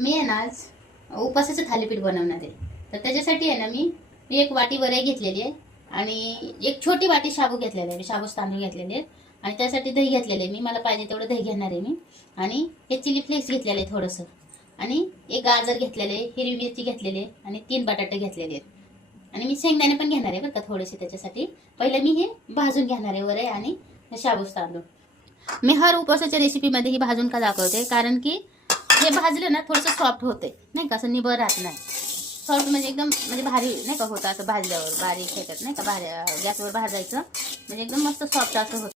मी आहे ना आज उपासाचं थालीपीठ बनवणार आहे. तर त्याच्यासाठी आहे ना मी एक वाटी वरई घेतलेली आहे आणि एक छोटी वाटी शाबू घेतलेला आहे. शाबूच तांदूळ घेतलेले आहेत आणि त्यासाठी दही घेतलेले आहे. मला पाहिजे तेवढं दही घेणार आहे मी. आणि हे चिली फ्लेक्स घेतलेले आहे थोडंसं आणि एक गाजर घेतलेले आहे, हिरवी मिरची घेतलेली आहे आणि 3 बटाटे घेतलेले आहेत आणि मी शेंगदाणे पण घेणार आहे बरं का थोडेसे त्याच्यासाठी. पहिले मी हे भाजून घेणार आहे वरई आणि शाबूच तांदूळ. मी हर उपवासाच्या रेसिपीमध्ये ही भाजून का दाखवते कारण की हे भाजलं ना थोडंसं सॉफ्ट होते नाही का, असं निबर राहत नाही. सॉफ्ट म्हणजे एकदम म्हणजे भारी नाही का होतं असं भाजल्यावर, बारीक ह्याच्यात नाही का गॅसवर भाजायचं म्हणजे एकदम मस्त सॉफ्ट असं होतं.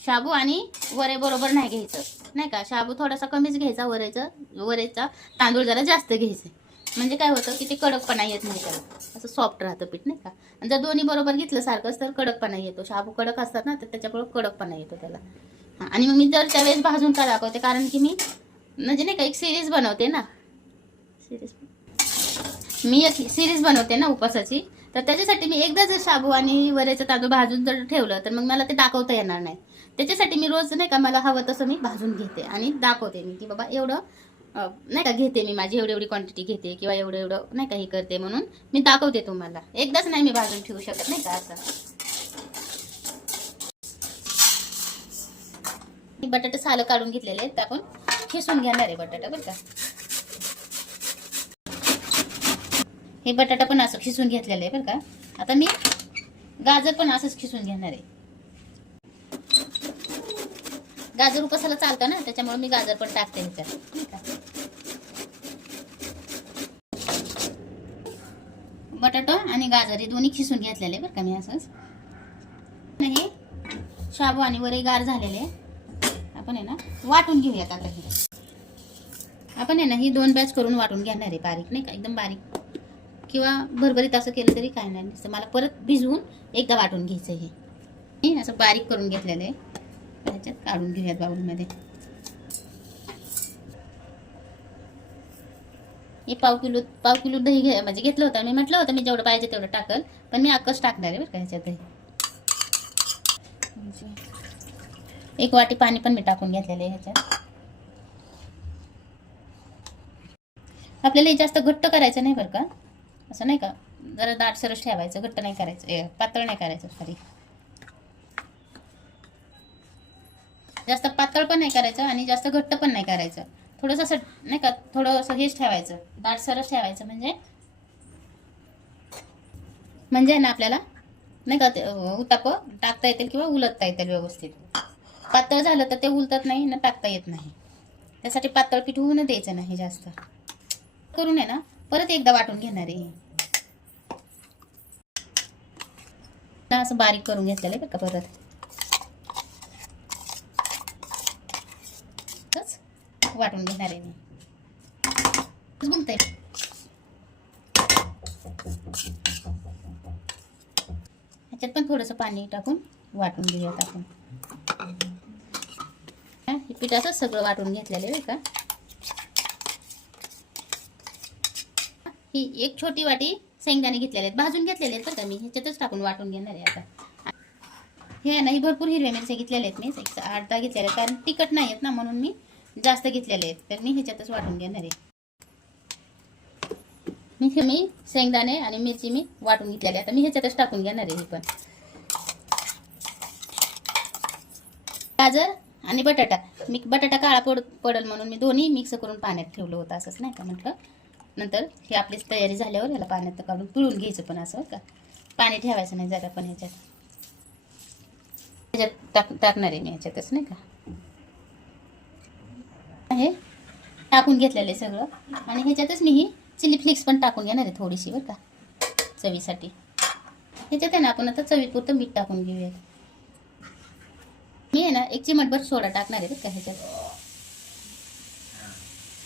शाबू आणि वरे बरोबर नाही घ्यायचं नाही का, शाबू थोडासा कमीच घ्यायचा, वरेचा तांदूळ जरा जास्त घ्यायचे. म्हणजे काय होतं की ते कडकपणा येत नाही त्याला, असं सॉफ्ट राहतं पीठ नाही का. आणि जर दोन्ही बरोबर घेतलं सारखंच तर कडकपणा येतो. शाबू कडक असतात ना तर त्याच्यामुळे कडकपणा येतो त्याला. आणि मग मी जर त्यावेळेस भाजून का दाखवते कारण की मी म्हणजे नाही का एक सिरीज बनवते ना, मी एक सिरीज बनवते ना उपासाची. तर त्याच्यासाठी मी एकदा जर शाबू आणि वरेचं तांदूळ भाजून जर ठेवलं तर मग मला ते दाखवता येणार नाही. त्याच्यासाठी मी रोज नाही का मला हवं तसं मी भाजून घेते आणि दाखवते मी की बाबा एवढं नाही का घेते मी, माझी एवढी क्वांटिटी घेते किंवा एवढं एवढं नाही का हे करते म्हणून मी दाखवते तुम्हाला. एकदाच नाही मी भाजून ठेवू शकत नाही का असं. बटाटे सालं काढून घेतलेले आहेत, आपण खिसून घेणार आहे बटाटा बरं का. हे बटाटा पण असं खिसून घेतलेलं आहे बरं का. आता मी गाजर पण असंच खिसून घेणार आहे. गाजर उपासाला चालतं ना त्याच्यामुळे मी गाजर पण टाकते ह्याच्यात नाही का. बटाटा आणि गाजर हे दोन्ही खिसून घेतलेले बरं का मी असंच. हे शाबू आणि वरई गार झालेले आपण आहे ना वाटून घेऊयात. आता हे आपण आहे ना ही 2 बॅच करून वाटून घेणार आहे, बारीक नाही का एकदम बारीक किंवा भरभरीत असं केलं तरी काय नाही. मला परत भिजवून एकदा वाटून घ्यायचं. हे असं बारीक करून घेतलेलं आहे, ह्याच्यात काढून घेऊयात बाउलमध्ये. हे पाव किलो दही म्हणजे घेतलं होतं. मी म्हटलं होतं मी जेवढं पाहिजे तेवढं टाकल, पण मी अक्कच टाकणार आहे बरं का ह्याच्यात दही. 1 वाटी पाणी पण मी टाकून घेतलेलं आहे ह्याच्यात. आपल्याला जास्त घट्ट करायचं नाही बरं का, असं नाही का, जरा दाटसरच ठेवायचं, घट्ट नाही करायचं, पातळ नाही करायचं. सॉरी, जास्त पातळ पण नाही करायचं आणि जास्त घट्ट पण नाही करायचं. थोडंसं असं नाही का, थोडंसं हेच ठेवायचं, दाटसरच ठेवायचं. म्हणजे ना आपल्याला नाही का उतापं टाकता येतील किंवा उलटता येतील व्यवस्थित. पातळ झालं तर ते उलटत नाही ना, टाकता येत नाही. त्यासाठी पातळ पीठ होऊन द्यायचं नाही जास्त. करून आहे ना परत एकदा वाटून घेणार आहे. असं बारीक करून घेतलेलं आहे बरं का. परत वाटून घेणार आहे मी. घुमते ह्याच्यात पण थोडंसं पाणी टाकून वाटून घेऊयात आपण. हे पीठ असं सगळं वाटून घेतलेलं आहे का. ही एक छोटी वाटी शेंगदाणे घेतलेले आहेत, भाजून घेतलेले आहेत बरं का मी. ह्याच्यातच टाकून वाटून घेणार आहे आता. हे आहे ना, ही भरपूर हिरव्या मिरच्या घेतलेल्या आहेत मी, 8-10 घेतलेल्या आहेत कारण तिखट नाही आहेत ना म्हणून मी जास्त घेतलेले आहेत. तर मी ह्याच्यातच वाटून घेणार आहे. मी शेंगदाणे आणि मिरची मी वाटून घेतलेली. आता मी ह्याच्यातच टाकून घेणार आहे. ही पण गाजर आणि बटाटा, मी बटाटा काळा पडल म्हणून मी दोन्ही मिक्स करून पाण्यात ठेवलं होतं असंच नाही का. म्हटलं नंतर ही आपली तयारी झाल्यावर ह्याला पाण्यात काढून पिळून घ्यायचं, पण असं का पाणी ठेवायचं नाही जरा पण. ह्याच्यात टाकणार आहे मी ह्याच्यातच नाही का. हे टाकून घेतलेलं आहे सगळं आणि ह्याच्यातच मी ही चिली फ्लेक्स पण टाकून घेणार आहे थोडीशी बरं का, चवीसाठी. ह्याच्यात आहे ना आपण आता चवीपुरतं मीठ टाकून घेऊयात. मी आहे ना 1 चिमटभर सोडा टाकणार आहे बरं का ह्याच्यात.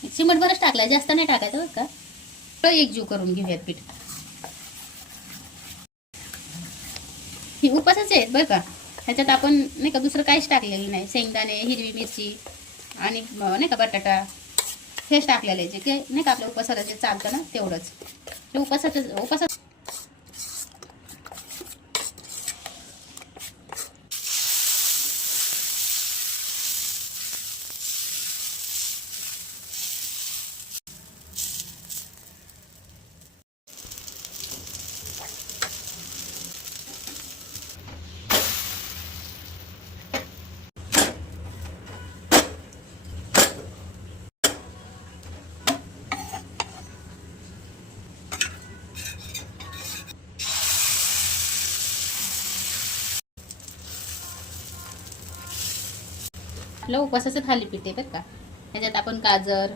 1 चिमटभरच टाकलाय, जास्त नाही टाकायचं बरं का. तो एकजीव करून घेऊयात पीठ. ही उपासाचे आहेत बरं का. ह्याच्यात आपण नाही का दुसरं काहीच टाकलेलं नाही. शेंगदाणे, हिरवी मिरची आणि नाही का बटाटा हेच टाकलेलं आहे. जे काही नाही का आपल्या उपासाला जे चालतं ना तेवढंच. ते उपासाचं आपलं उपवासाचं थालीपीठ आहे बरं का. ह्याच्यात आपण गाजर,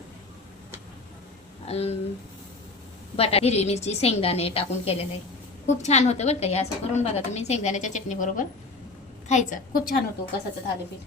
बटाटा, हिरवी मिरची, शेंगदाणे टाकून केलेलं आहे. खूप छान होतं बरं का. हे असं करून बघा तुम्ही, शेंगदाण्याच्या चटणी बरोबर खायचं. खूप छान होतं उपवासाचं थालीपीठ.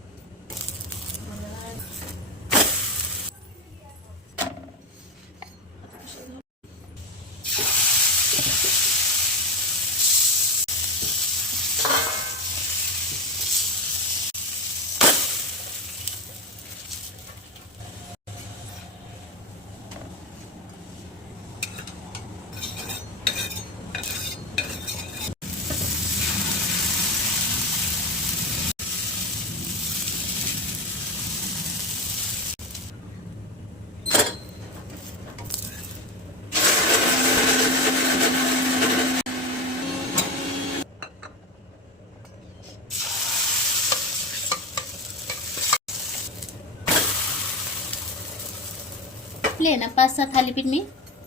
आपले ना 5-6 थालीपीठ मी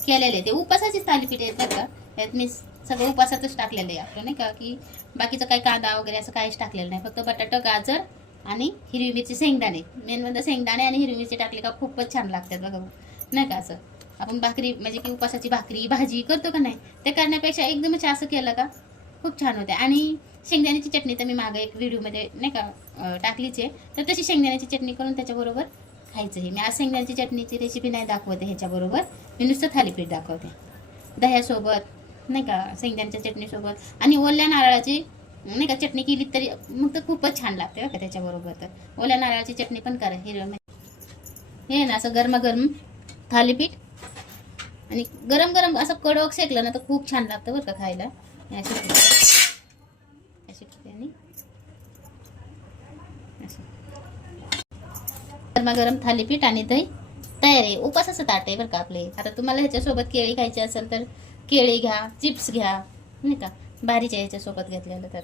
केलेले. ते उपासाचीच थालीपीठ आहेत बरं का. त्यात मी सगळं उपासातच टाकलेलं आहे आपलं, नाही का, की बाकीचं काही कांदा वगैरे असं काहीच टाकलेलं नाही. फक्त बटाटा, गाजर आणि हिरवी मिरची, शेंगदाणे. मेन म्हणजे शेंगदाणे आणि हिरवी मिरची टाकली का खूपच छान लागतात बघा, नाही का. असं आपण भाकरी म्हणजे की उपासाची भाकरी भाजी करतो का नाही, ते करण्यापेक्षा एकदमच असं केलं का खूप छान होते. आणि शेंगदाण्याची चटणी तर मी मागे एक व्हिडिओमध्ये नाही का टाकलीच आहे. तर तशी शेंगदाण्याची चटणी करून त्याच्याबरोबर खायचं. हे मी आज शेंगदाण्याची चटणीची रेसिपी नाही दाखवते ह्याच्याबरोबर, मी नुसतं थालीपीठ दाखवते दह्यासोबत, नाही का, शेंगदाण्याच्या चटणीसोबत. आणि ओल्या नारळाची नाही का चटणी केली तरी मग तर खूपच छान लागते बरं का त्याच्याबरोबर. तर ओल्या नारळाची चटणी पण करा. हे ना असं गरमागरम थालीपीठ आणि गरम गरम असं कडक शेकलं ना तर खूप छान लागतं बरं का खायला. आणि गरमागरम थालीपीठ आणि दही तयार आहे. उपासाचं ताट आहे बरं का आपले. आता तुम्हाला ह्याच्यासोबत केळी खायची असेल तर केळी घ्या, चिप्स घ्या, नाही का, बारीच्या ह्याच्यासोबत घेतलेलं तर